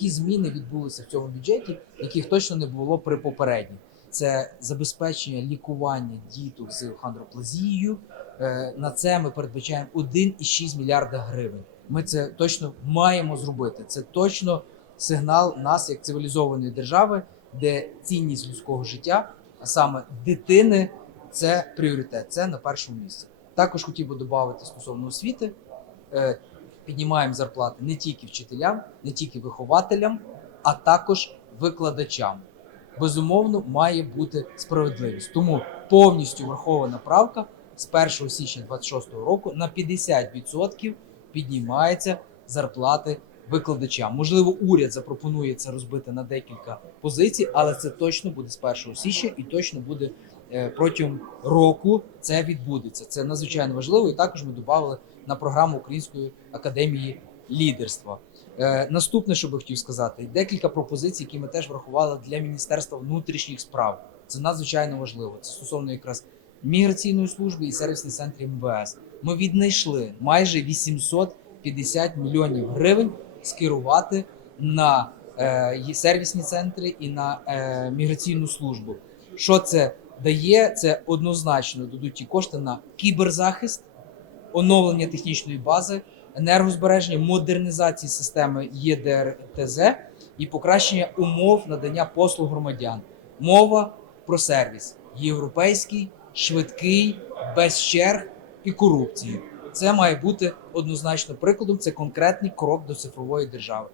які зміни відбулися в цьому бюджеті, яких точно не було при попередніх. Це забезпечення лікування діток з хандроплазією. Е, На це ми передбачаємо 1,6 мільярда гривень. Ми це точно маємо зробити. Це точно сигнал нас як цивілізованої держави, де цінність людського життя, а саме дитини, це пріоритет. Це на першому місці. Також хотів би додати стосовно освіти. Піднімаємо зарплати не тільки вчителям, не тільки вихователям, а також викладачам. Безумовно, має бути справедливість. Тому повністю врахована правка з 1 січня 2026 року на 50% піднімається зарплати викладачам. Можливо, уряд запропонує це розбити на декілька позицій, але це точно буде з 1 січня і точно буде протягом року. Це відбудеться. Це надзвичайно важливо. І також ми додали на програму Української академії лідерства. Е, наступне, що би хотів сказати, декілька пропозицій, які ми теж врахували для Міністерства внутрішніх справ. Це надзвичайно важливо. Це стосовно якраз міграційної служби і сервісних центрів МВС. Ми віднайшли майже 850 мільйонів гривень скерувати на е, сервісні центри і на е, міграційну службу. Що це дає? Це однозначно дадуть ті кошти на кіберзахист, оновлення технічної бази, енергозбереження, модернізації системи ЄДРТЗ і покращення умов надання послуг громадян. Мова про сервіс європейський, швидкий, без черг і корупції. Це має бути однозначно прикладом. Це конкретний крок до цифрової держави.